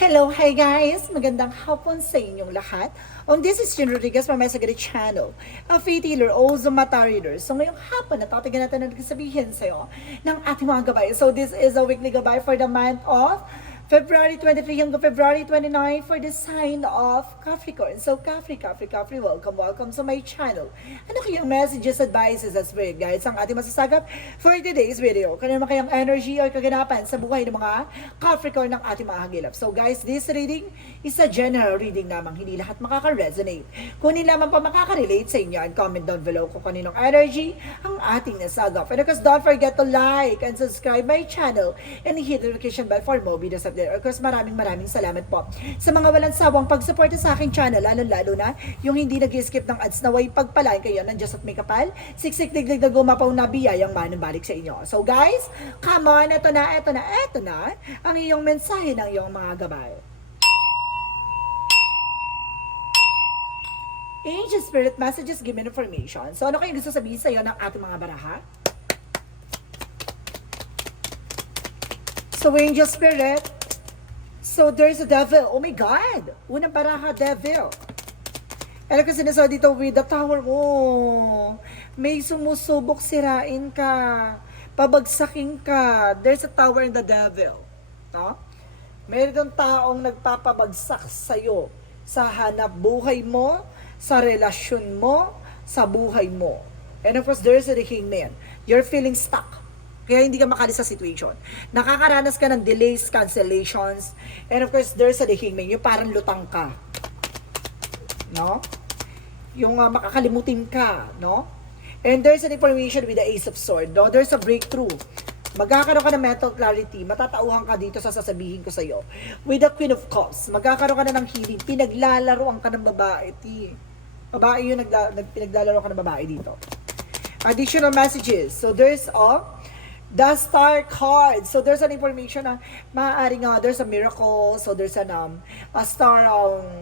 Hello, hi guys! Magandang hapon sa inyong lahat. This is Jen Rodriguez from my Sagari channel, a faith healer, also mata reader. So ngayong hapon, natatagan natin na nagsasabihin sa'yo ng ating mga gabay. So this is a weekly gabay for the month of February 23 hanggang February 29 for the sign of Capricorn. So Capri, welcome sa my channel. Ano kayang messages, advices, at spirit guides ang ating masasagap for today's video? Kano naman kayang energy or kaganapan sa buhay ng mga Capricorn ng ating mga hagilap? So guys, this reading is a general reading namang hindi lahat makaka-resonate. Kunin lamang pa makaka-relate sa inyo and comment down below kung kaninong energy ang ating nasagap. And of course, don't forget to like and subscribe my channel and hit the notification bell for more videos updates. Of course, maraming salamat po sa mga walang sawang pagsuporta sa aking channel, lalo na yung hindi nag-skip ng ads na way pagpalain kayo ng Diyos at may kapal, siksik digdig na gumapaw na biyayang manubalik sa inyo. So guys, come on, eto na ang iyong mensahe ng iyong mga gabay. Angel Spirit Messages, give me information. So ano kayong gusto sabihin sa iyo ng ating mga baraha? So Angel Spirit, so there's a devil. Oh my God! Unang baraha, devil. Ano kasi sinasabi dito with the tower mo? May sumusubok sirain ka. Pabagsakin ka. There's a tower in the devil. No? Mayroon taong nagpapabagsak sa'yo sa hanap buhay mo, sa relasyon mo, sa buhay mo. And of course, there's a hangman. You're feeling stuck. Kaya hindi ka makalis sa situation. Nakakaranas ka ng delays, cancellations, and of course, there's a hangman. Yung parang lutang ka. No? Yung makakalimutin ka. No? And there's an information with the Ace of Swords. No? There's a breakthrough. Magkakaroon ka ng mental clarity. Matatauhan ka dito sa sasabihin ko sa'yo. With the Queen of Cups, magkakaroon ka na ng healing. Pinaglalaroan ka ng babae. Babae yun, pinaglalaro ka ng babae dito. Additional messages. So there's the Star card. So there's an information na maaaring there's a miracle. So there's a star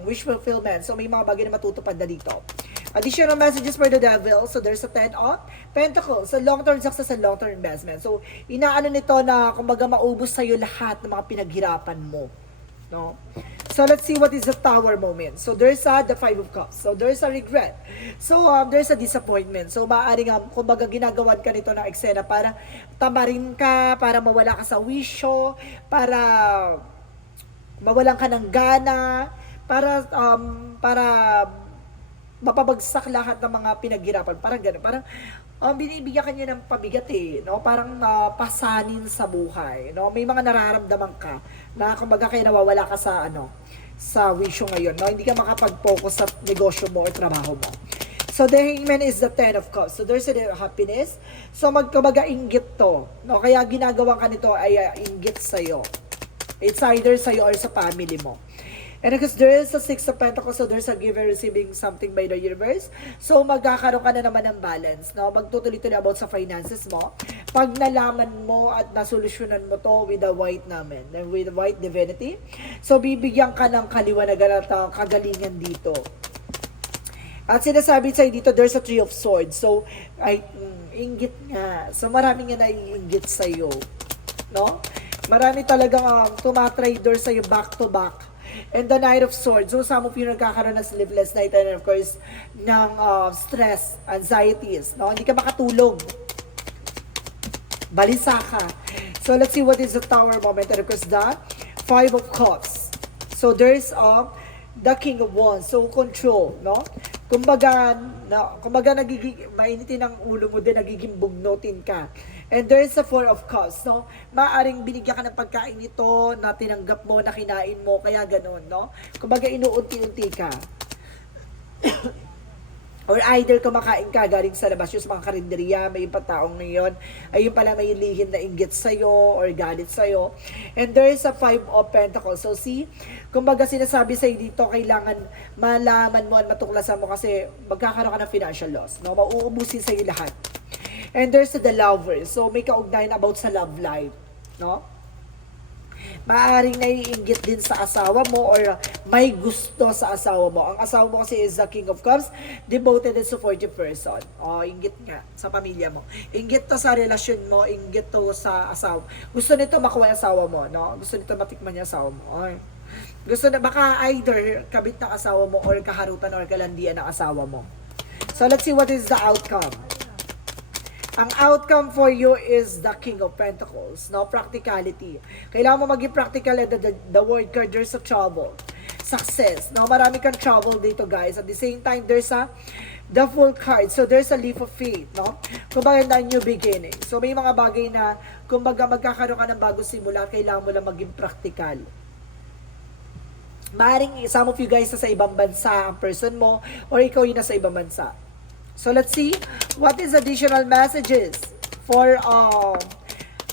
wish fulfillment. So may mga bagay na matutupad na dito. Additional messages for the devil. So there's a 10 of Pentacles. So long-term success and long-term investment. So inaano nito na kumbaga maubos sa'yo lahat ng mga pinaghirapan mo. No? So let's see what is the tower moment. So there's the 5 of Cups. So there's a regret. So there's a disappointment. So maaaring kumbaga ginagawan ka nito ng eksena para tamarin ka, para mawala ka sa wisyo, para mawalan ka ng gana, para mapabagsak lahat ng mga pinaghirapan. Parang gano'n. Parang binibigyan ka niya ng pabigat no? Parang pasanin sa buhay, no? May mga nararamdaman ka na kumbaga kaya nawawala ka sa sa wisyo ngayon, no? Hindi ka makapag-focus sa negosyo mo o trabaho mo. So the hangman is the 10 of Cups. So there's a happiness. So magkabaga inggit to, no? Kaya ginagawa ka nito ay inggit sa'yo. It's either sa'yo or sa family mo. And because there is a 6 of Pentacles, so there's a giver receiving something by the universe. So magkakaroon ka na naman ng balance, no? Magtutuloy-tuloy about sa finances mo. Pag nalaman mo at nasolusyonan mo to with the white naman, with the white divinity, so bibigyan ka ng kaliwanagan at kagalingan dito. At sinasabi sa'yo dito, there's a 3 of Swords. So, inggit nga. So maraming nga naiinggit sa'yo, no? Marami talagang tumatrader sa'yo back to back. And the Knight of Swords. So some of you nagkakaroon ng sleepless night and of course ng stress, anxieties, no? Hindi ka makatulog. Balisa ka. So let's see what is the tower moment. And of course the 5 of Cups. So there's the King of Wands. So control, no? Kumbaga nagiging mainitin ang ulo mo din, nagiging bugnutin ka. And there is a 4 of Cups, no? Maaring binigyan ka ng pagkain nito na tinanggap mo, na kinain mo, kaya ganun, no? Kumbaga inuunti-unti ka. Or either kumakain ka galing sa labas, yung mga karinderiya, may pataong ngayon, ayun pala may lihim na inggit sa'yo or galit sa'yo. And there is a 5 of Pentacles. So see, kumbaga sinasabi sa'yo dito, kailangan malaman mo at matuklasan mo kasi magkakaroon ka ng financial loss, no? Mauubusin sa'yo lahat. And there's the Lovers. So may kaugnayan about sa love life, no? Maaaring naiinggit din sa asawa mo or may gusto sa asawa mo. Ang asawa mo kasi is the King of Cups, devoted and supportive person. Inggit nga sa pamilya mo. Inggit to sa relasyon mo, inggit to sa asawa. Gusto nito makuha yung asawa mo, no? Gusto nito matikman yung asawa mo. Gusto na, baka either kabit ng asawa mo or kaharutan or kalandian ng asawa mo. So let's see what is the outcome. Ang outcome for you is the King of Pentacles, no? Practicality. Kailangan mo maging practical, and the word card, there's a trouble. Success, no? Marami kang trouble dito, guys. At the same time, there's the Full card. So there's a leap of faith, no? Kumbaga na new beginning. So may mga bagay na, kumbaga magkakaroon ka ng bagong simula, kailangan mo lang maging practical. Maaring some of you guys nasa ibang bansa ang person mo, or ikaw yung nasa ibang bansa. So let's see what is additional messages for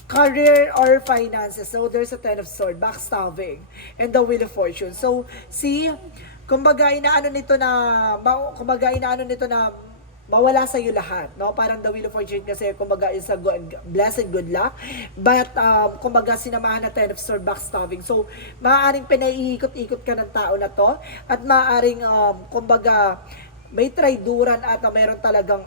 career or finances. So there's a Ten of Swords, backstabbing, and the Wheel of Fortune. So see, kumbaga inaano nito na mawala sa iyo lahat, no? Parang the Wheel of Fortune kasi kumbaga is a blessed good luck, but kumbaga sinamahan na Ten of Swords, backstabbing. So maaaring pinaiikot-ikot ka ng tao na to, at maaaring kumbaga may traiduran at meron talagang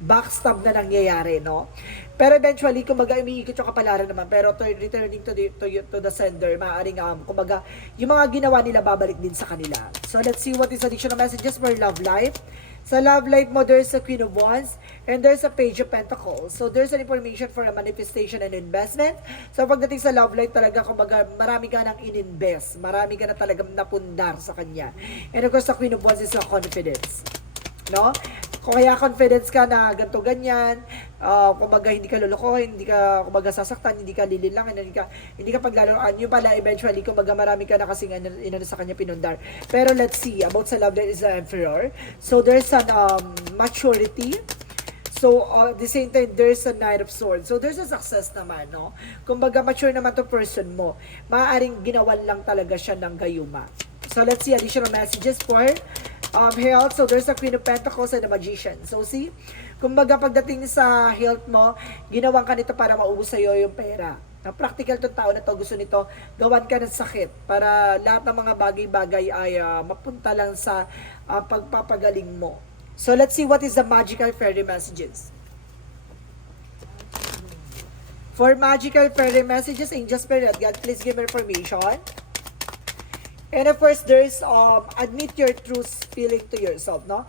backstab na nangyayari, no? Pero eventually, kumbaga, umiikot yung kapalaran naman. Pero returning to the sender, maaaring, kumbaga, yung mga ginawa nila, babalik din sa kanila. So, let's see what is additional messages for love life. Sa love life mo, there's a Queen of Wands, and there's a Page of Pentacles. So, there's an information for a manifestation and investment. So, pagdating sa love life talaga, kumbaga, marami ka nang in-invest. Marami ka na talagang napundar sa kanya. And of course, the Queen of Wands is a confidence. No? Kung kaya confidence ka na ganto ganyan, kumbaga hindi ka lolokohin, hindi ka kumbaga sasaktan, hindi ka lililangin, hindi ka paglalaroan, yung pala eventually kumbaga marami ka na kasing inano sa kanya pinundar. Pero let's see about sa love life is the Emperor. So there's an maturity. So, at the same time, there's a Knight of Swords. So, there's a success naman, no? Kumbaga, mature naman to person mo. Maaaring ginawan lang talaga siya ng gayuma. So, let's see additional messages for health. So, there's a Queen of Pentacles and a Magician. So, see? Kumbaga, pagdating sa health mo, ginawang ka nito para maubos sa'yo yung pera. Na practical tong tao na to, gusto nito, gawan ka ng sakit para lahat ng mga bagay-bagay ay mapunta lang sa pagpapagaling mo. So, let's see what is the magical fairy messages. For magical fairy messages, Angel Spirit, God, please give me information. And of course, there's admit your true feeling to yourself, no?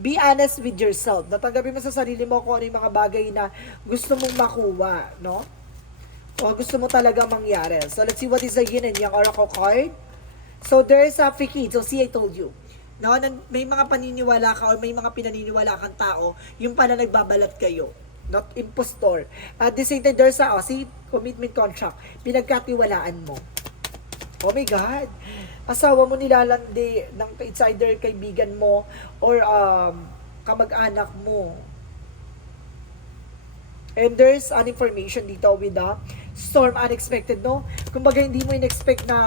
Be honest with yourself. Tanggapin mo sa sarili mo kung ano yung mga bagay na gusto mong makuha, no? O gusto mo talaga mangyari. So, let's see what is the Yin and Yang Oracle card. So, there's a Fikid. So, see, I told you. No, may mga paniniwala ka o may mga pinaniniwala kang tao, yung pala nagbabalat kayo. Not impostor. At the same time, there's a, see, commitment contract. Pinagkatiwalaan mo. Oh my God. Asawa mo nilalandi ng it's either kaibigan mo or kamag-anak mo. And there's an information dito with the storm, unexpected, no? Kumbaga, hindi mo in-expect na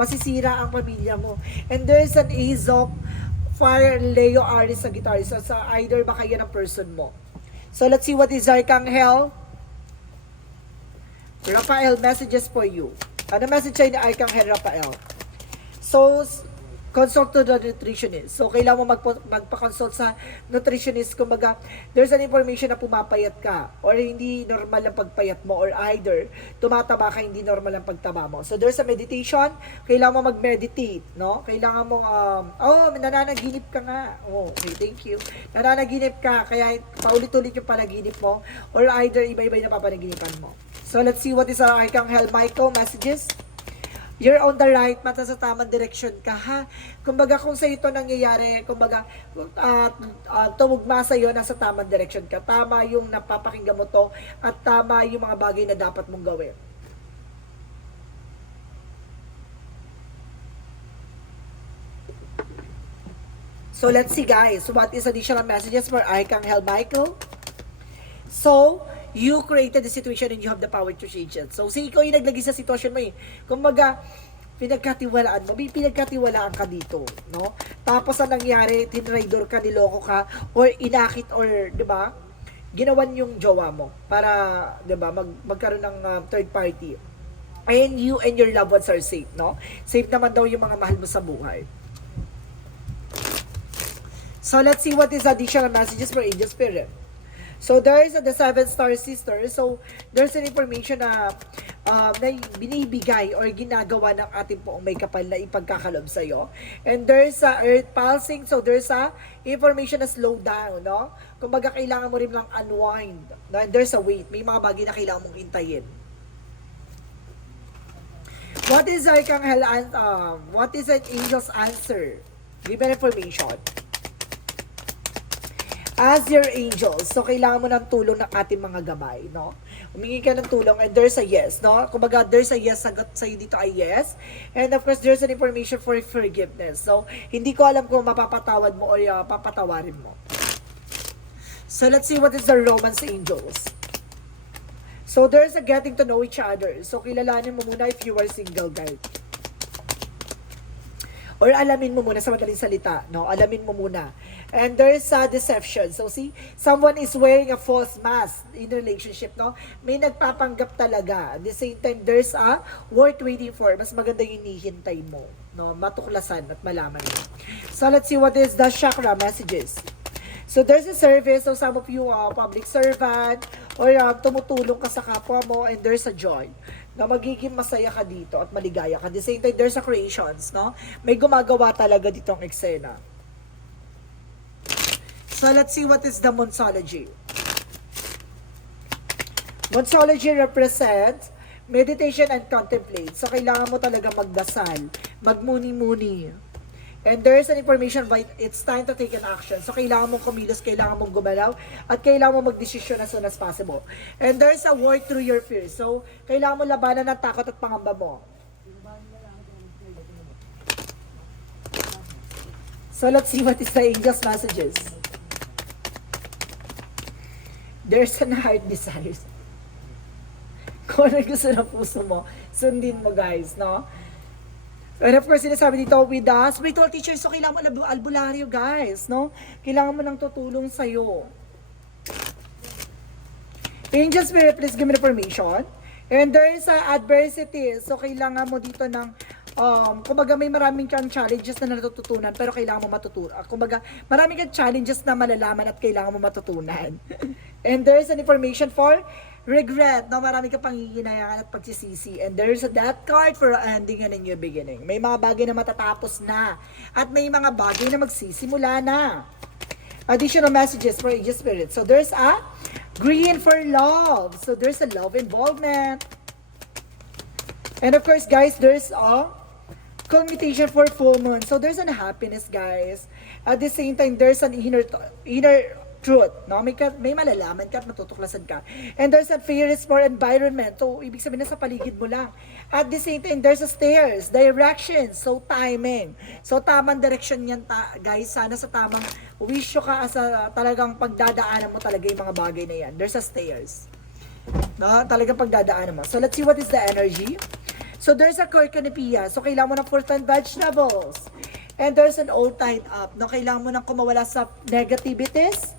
masisira ang pamilya mo. And there's an Ace of Fire, Leo, Aries sa guitar. So, sa either baka yan ang person mo. So, let's see what is Archangel Raphael messages for you. Ano message sa'yo ni Archangel Raphael? So, consult to the nutritionist. So, kailangan mo magpa-consult sa nutritionist. Kumbaga, there's an information na pumapayat ka or hindi normal ang pagpayat mo or either tumataba ka, hindi normal ang pagtaba mo. So, there's a meditation. Kailangan mo mag-meditate, no? Kailangan mong, nananaginip ka nga. Oh, okay, thank you. Nananaginip ka, kaya paulit-ulit yung panaginip mo or either iba-iba yung napapanaginipan mo. So, let's see what is our Archangel Michael messages. You're on the right path, sa tamang direction ka, ha? Kumbaga, kung sa ito nangyayari, kumbaga, tumugma sa iyo, nasa tamang direction ka. Tama yung napapakinggan mo to, at tama yung mga bagay na dapat mong gawin. So, let's see, guys. What is additional messages for Archangel Michael? So, you created the situation and you have the power to change it. So, ikaw yung naglagay sa sitwasyon mo eh. Kumbaga, pinagkatiwalaan mo, may pinagkatiwalaan ka dito, no? Tapos ang nangyari, tinraidor ka, niloko ka, or inakit, or, di ba, ginawan yung jowa mo para, di ba, magkaroon ng third party. And you and your loved ones are safe, no? Safe naman daw yung mga mahal mo sa buhay. So, let's see what is additional messages for Angel Spirit. So there is the seven star sister. So there's an information na binibigay or ginagawa ng ating poong may kapal na ipagkakalob sa iyo. And there's a earth pulsing. So there's a information na slow down, no? Kumbaga kailangan mo rin lang unwind. No? And there's a wait. May mga bagay na kailangan mong hintayin. What is Archangel what is an angel's answer? Given information. As your angels, so kailangan mo ng tulong ng ating mga gabay, no? Humingi ka ng tulong and there's a yes, no? Kumbaga, there's a yes, sagot sa'yo dito ay yes. And of course, there's an information for forgiveness. So, hindi ko alam kung mapapatawad mo o papatawarin mo. So, let's see what is the romance angels. So, there's a getting to know each other. So, kilalanin mo muna if you are single, guys. Or alamin mo muna sa madaling salita, no? Alamin mo muna. And there's a deception. So see, someone is wearing a false mask in relationship, no? May nagpapanggap talaga. At the same time, there's a worth waiting for. Mas maganda yung hinihintay mo, no? Matuklasan at malaman mo. So let's see what is the chakra messages. So there's a service. So some of you are public servant or tumutulong ka sa kapwa mo and there's a joy na magiging masaya ka dito at maligaya ka. At the same time, there's a creations, no? May gumagawa talaga ditong eksena. So, let's see what is the Monsology. Monsology represents meditation and contemplate. So, kailangan mo talaga magdasal, magmuni-muni. And there's an information by it's time to take an action. So, kailangan mong kumilos, kailangan mong gumalaw, at kailangan mong magdesisyon as soon as possible. And there's a work through your fears. So, kailangan mo labanan ng takot at pangamba mo. So, let's see what is the angel's messages. There's an heart desires. Kung ano gusto ng puso mo, sundin mo guys, no? And of course, sinasabi dito with the spiritual teacher, so kailangan mo albularyo guys, no? Kailangan mo ng tutulong sa'yo. Angel Spirit, please give me information. And there is adversity, so kailangan mo dito ng kumbaga may maraming kang challenges na natututunan pero kailangan mo matutunan. Kumbaga maraming kang challenges na malalaman at kailangan mo matutunan. And there's an information for regret, no? Marami ka panghihinayang at pagsisisi. And there's a death card for ending and a new beginning. May mga bagay na matatapos na at may mga bagay na magsisimula na. Additional messages for Angel Spirit. So there's a green for love. So there's a love involvement. And of course, guys, there's a commutation for full moon. So there's an happiness, guys. At the same time, there's an inner truth, no? May malalaman ka at matutuklasan ka. And there's a fear is for environment. So, ibig sabihin na sa paligid mo lang. At the same time, there's a stairs, direction, so timing. So, tamang direction yan, guys. Sana sa tamang wisyo ka sa talagang pagdadaanan mo talaga yung mga bagay na yan. There's a stairs. No? Talagang pagdadaanan mo. So, let's see what is the energy. So, there's a corcanopia. So, kailangan mo ng fruit and vegetables. And there's an all tied up. No? Kailangan mo nang kumawala sa negativities.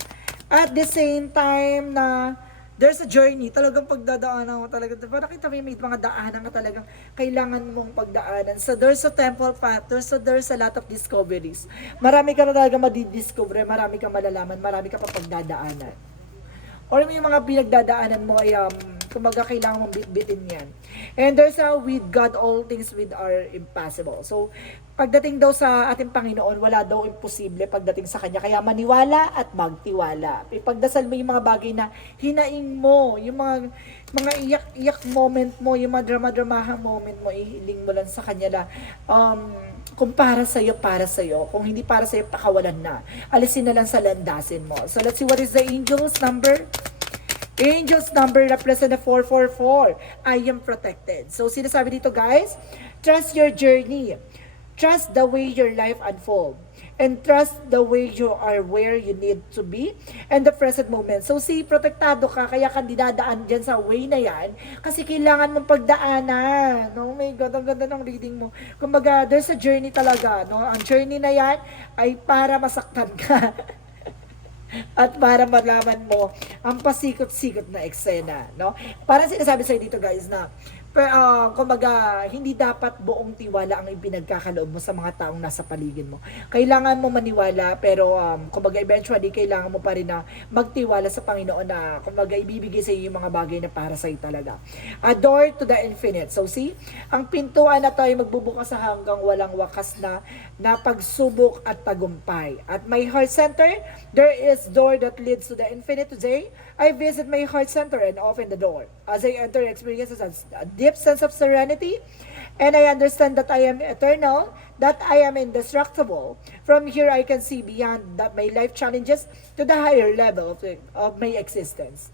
At the same time na there's a journey, talagang pagdadaanan mo talaga. Para kita may mga daanan ka talagang kailangan mong pagdaanan. So there's a temple path, so there's a lot of discoveries. Marami ka na talaga madidiscover, marami ka malalaman, marami ka pa pagdadaanan. Or may mga pinagdadaanan mo ay kumaga kailangan mong bitbitin yan. And there's a with God all things with are impossible. So pagdating daw sa ating Panginoon, wala daw imposible pagdating sa Kanya. Kaya maniwala at magtiwala. Ipagdasal mo yung mga bagay na hinaing mo, yung mga iyak-iyak moment mo, yung mga drama-dramahan moment mo, ihiling mo lang sa Kanya na kung para sa'yo, para sa'yo. Kung hindi para sa'yo, pakawalan na. Alisin na lang sa landasin mo. So let's see what is the angel's number. Angel's number represent a 444. I am protected. So sinasabi dito guys, trust your journey. Trust the way your life unfold. And trust the way you are where you need to be and the present moment. So, protektado ka, kaya ka dinadaan dyan sa way na yan kasi kailangan mong pagdaanan. No? Oh my God, ang ganda ng reading mo. Kumbaga, there's a journey talaga. No? Ang journey na yan ay para masaktan ka. At para malaman mo ang pasikot-sikot na eksena. No? Parang sinasabi sa'yo dito guys na Kumbaga, hindi dapat buong tiwala ang ipinagkakaloob mo sa mga taong nasa paligid mo. Kailangan mo maniwala, pero kumbaga eventually, kailangan mo pa rin na magtiwala sa Panginoon na kumbaga ibibigay sa iyo yung mga bagay na para sa iyo talaga. A door to the infinite. So see, ang pintuan na to ay magbubukas sa hanggang walang wakas na pagsubok at tagumpay. At my heart center, there is door that leads to the infinite. Today, I visit my heart center and open the door. As I enter, experiences a deep sense of serenity, and I understand that I am eternal, that I am indestructible. From here, I can see beyond that my life challenges to the higher level of my existence.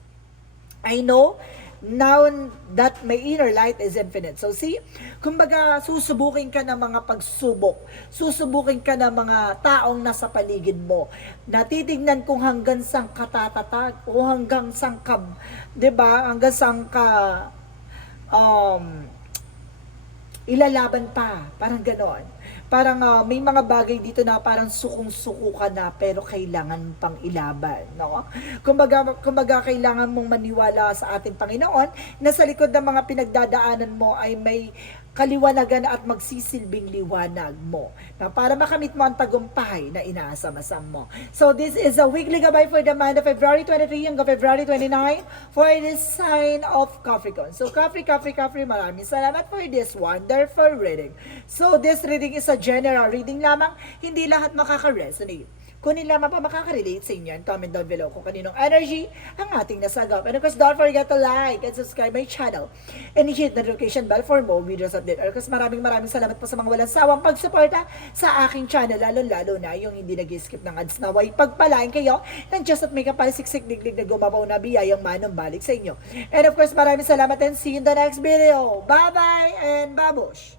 I know now that my inner light is infinite. So see, kumbaga susubukin ka ng mga pagsubok, susubukin ka ng mga taong nasa paligid mo, natitignan kung hanggang sang katatatag o hanggang sang ka, 'di ba? Hanggang sang ka ilalaban pa, parang ganon. Parang may mga bagay dito na parang sukong-suko ka na pero kailangan pang ilaban, no? Kumbaga kailangan mong maniwala sa ating Panginoon na sa likod ng mga pinagdadaanan mo ay may kaliwanagan at magsisilbing liwanag mo na para makamit mo ang tagumpay na inaasam-asam mo. So this is a weekly gabay for the month of February 23 hanggang February 29 for this sign of Capricorn. So Capri, maraming salamat for this wonderful reading. So this reading is a general reading lamang, hindi lahat makaka-resonate. Kunin lamang pa makaka-relate sa inyo and comment down below kung kaninong energy ang ating nasagap. And of course, don't forget to like and subscribe my channel and hit the notification bell for more videos update. And of course, maraming salamat po sa mga walang sawang pagsuporta sa aking channel, lalo na yung hindi nag-skip ng ads na way pagpalain kayo ng just at may kapalisiksik diglig na gumapaw na biyayang manong balik sa inyo. And of course, maraming salamat and see you in the next video. Bye-bye and babush!